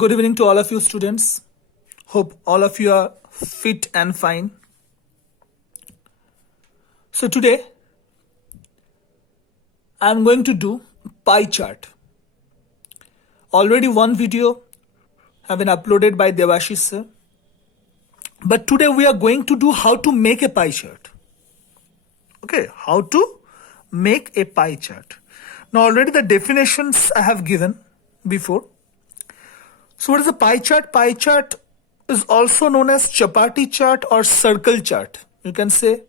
Good evening to all of you students. Hope all of you are fit and fine. So today I am going to do pie chart. Already one video have been uploaded by Devashish sir. But today we are going to do how to make a pie chart. Okay, how to make a pie chart. Now already the definitions I have given before. So what is a pie chart? Pie chart is also known as chapati chart or circle chart. You can say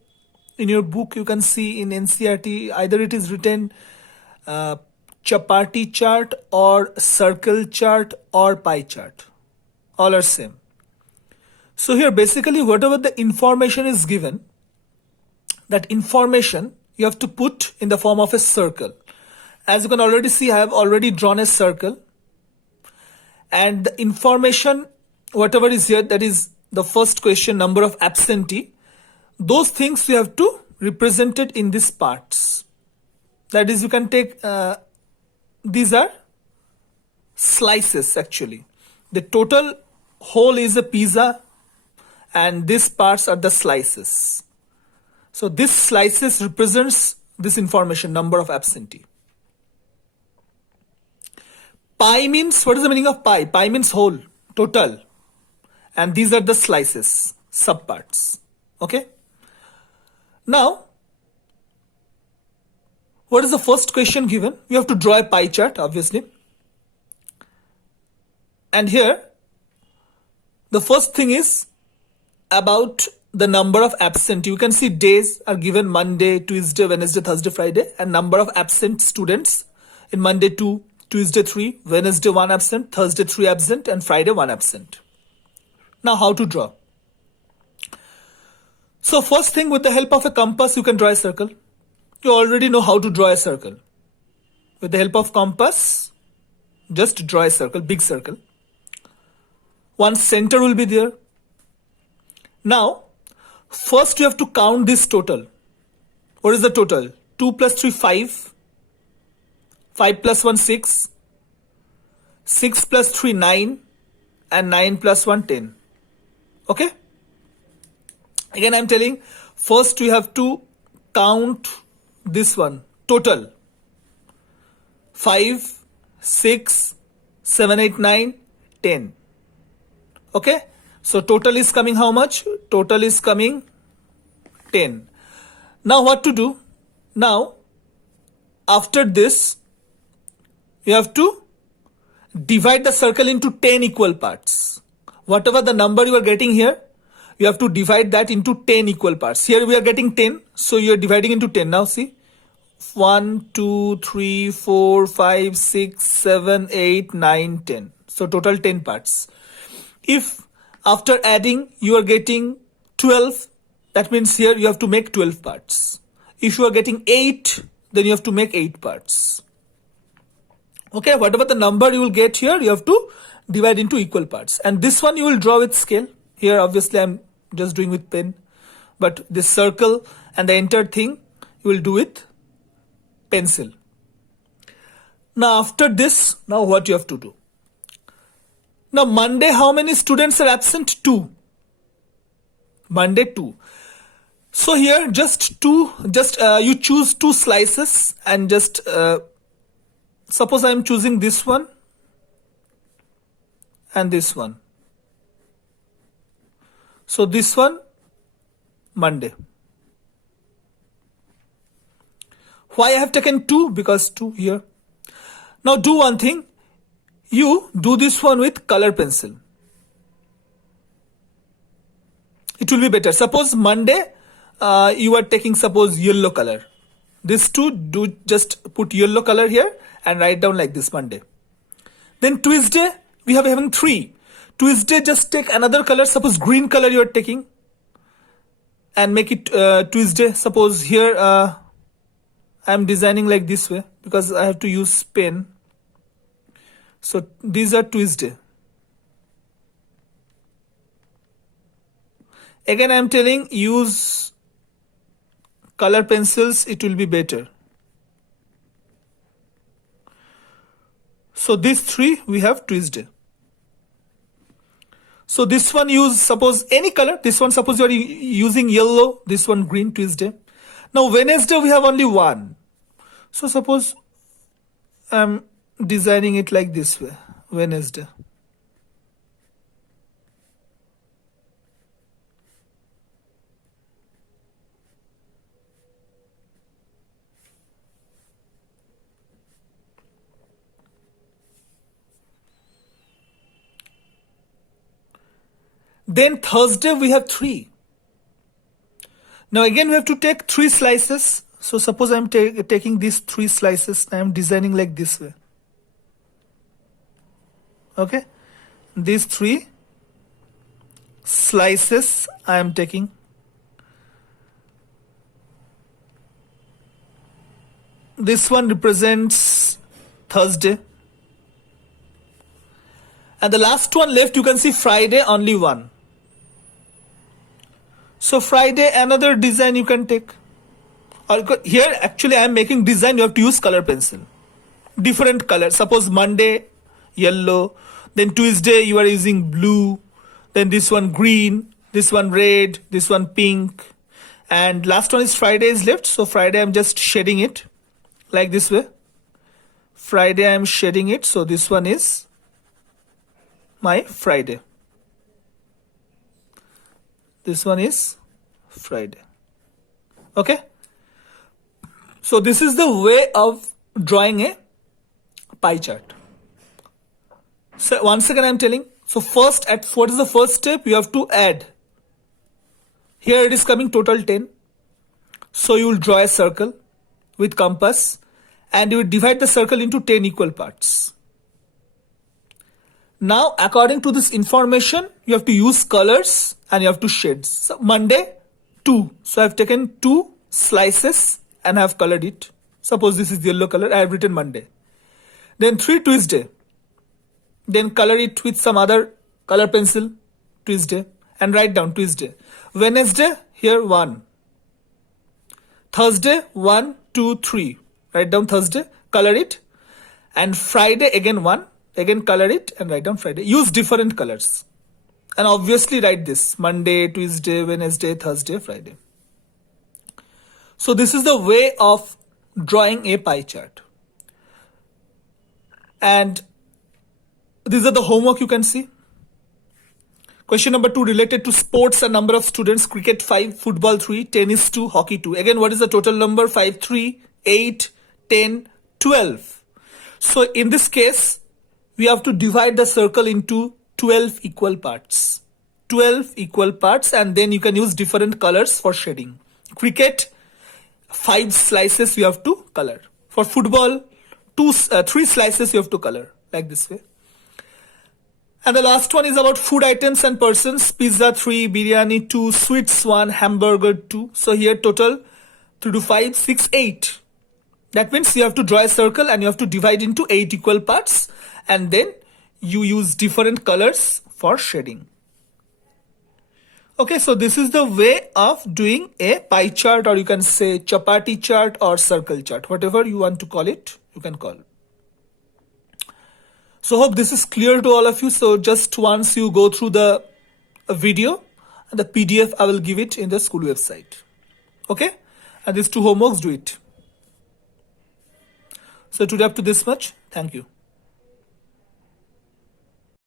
in your book, you can see in NCERT, either it is written chapati chart or circle chart or pie chart. All are same. So here basically whatever the information is given, that information you have to put in the form of a circle. As you can already see, I have already drawn a circle. And the information, whatever is here, that is the first question, number of absentee. Those things you have to represent it in these parts. That is, you can take, these are slices actually. The total whole is a pizza and these parts are the slices. So this slices represents this information, number of absentee. Pie means, what is the meaning of pie? Pie means whole, total. And these are the slices, subparts. Okay. Now, what is the first question given? You have to draw a pie chart, obviously. And here, the first thing is about the number of absent. You can see days are given Monday, Tuesday, Wednesday, Thursday, Friday. And number of absent students in Monday 2, Tuesday 3, Wednesday 1 absent, Thursday 3 absent, and Friday 1 absent. Now how to draw? So first thing, with the help of a compass, you can draw a circle. You already know how to draw a circle. With the help of compass, just draw a circle, big circle. One center will be there. Now, first you have to count this total. What is the total? 2 plus 3, 5. 5 plus 1, 6. 6 plus 3, 9. And 9 plus 1, 10. Okay? Again, I am telling, first you have to count this one, total. 5, 6, 7, 8, 9, 10. Okay? So total is coming how much? Total is coming 10. Now what to do? Now, after this, you have to divide the circle into 10 equal parts. Whatever the number you are getting here, you have to divide that into 10 equal parts. Here we are getting 10, so you are dividing into 10. Now see, 1, 2, 3, 4, 5, 6, 7, 8, 9, 10. So total 10 parts. If after adding you are getting 12, that means here you have to make 12 parts. If you are getting 8, then you have to make 8 parts. Okay, whatever the number you will get here, you have to divide into equal parts. And this one you will draw with scale. Here obviously I am just doing with pen. But this circle and the entire thing you will do with pencil. Now after this, now what you have to do? Now Monday, how many students are absent? 2. Monday 2. So here just 2, you choose 2 slices and just suppose I am choosing this one and this one. So this one, Monday. Why I have taken 2? Because 2 here. Now do one thing. You do this one with color pencil. It will be better. Suppose Monday, you are taking suppose yellow color. This 2, do just put yellow color here and write down like this, Monday. Then Tuesday, we have having 3. Tuesday, just take another color, suppose green color you are taking. And make it Tuesday. Suppose here, I am designing like this way because I have to use pen. So these are Tuesday. Again I am telling, use color pencils, it will be better. So these 3 we have Tuesday. So this one use suppose any color. This one suppose you are using yellow. This one green. Tuesday. Now Wednesday we have only one. So suppose I'm designing it like this way. Wednesday. Then Thursday we have 3. Now again we have to take 3 slices. So suppose I'm taking these 3 slices. I am designing like this way. Okay. These 3 slices I am taking. This one represents Thursday. And the last one left, you can see Friday, only one. So Friday, another design you can take. Here actually I am making design, you have to use color pencil. Different color. Suppose Monday, yellow. Then Tuesday you are using blue. Then this one green. This one red. This one pink. And last one is Friday is left. So Friday I am just shading it like this way. Friday I am shading it. So this one is my Friday. This one is Friday. Okay. So this is the way of drawing a pie chart. So once again I am telling. So first, what is the first step? You have to add. Here it is coming total 10. So you will draw a circle with compass and you will divide the circle into 10 equal parts. Now, according to this information, you have to use colors and you have to shade. So Monday, 2. So I have taken 2 slices and I have colored it. Suppose this is yellow color. I have written Monday. Then 3 Tuesday. Then color it with some other color pencil. Tuesday. And write down Tuesday. Wednesday, here 1. Thursday, 1, 2, 3. Write down Thursday. Color it. And Friday, again 1. Again color it and write down Friday. Use different colors. And obviously write this. Monday, Tuesday, Wednesday, Thursday, Friday. So this is the way of drawing a pie chart. And these are the homework you can see. Question number 2 related to sports and number of students. Cricket 5, football 3, tennis 2, hockey 2. Again, what is the total number? 5, 3, 8, 10, 12. So in this case, we have to divide the circle into 12 equal parts. 12 equal parts, and then you can use different colors for shading. Cricket, 5 slices you have to color. For football, 3 slices you have to color, like this way. And the last one is about food items and persons. Pizza 3, biryani 2, sweets 1, hamburger 2. So here total 3 to 5, 6, 8. That means you have to draw a circle and you have to divide into 8 equal parts. And then you use different colors for shading. Okay, so this is the way of doing a pie chart, or you can say chapati chart or circle chart. Whatever you want to call it, you can call. So hope this is clear to all of you. So just once you go through the video and the PDF, I will give it in the school website. Okay, and these 2 homeworks, do it. So today up to this much. Thank you.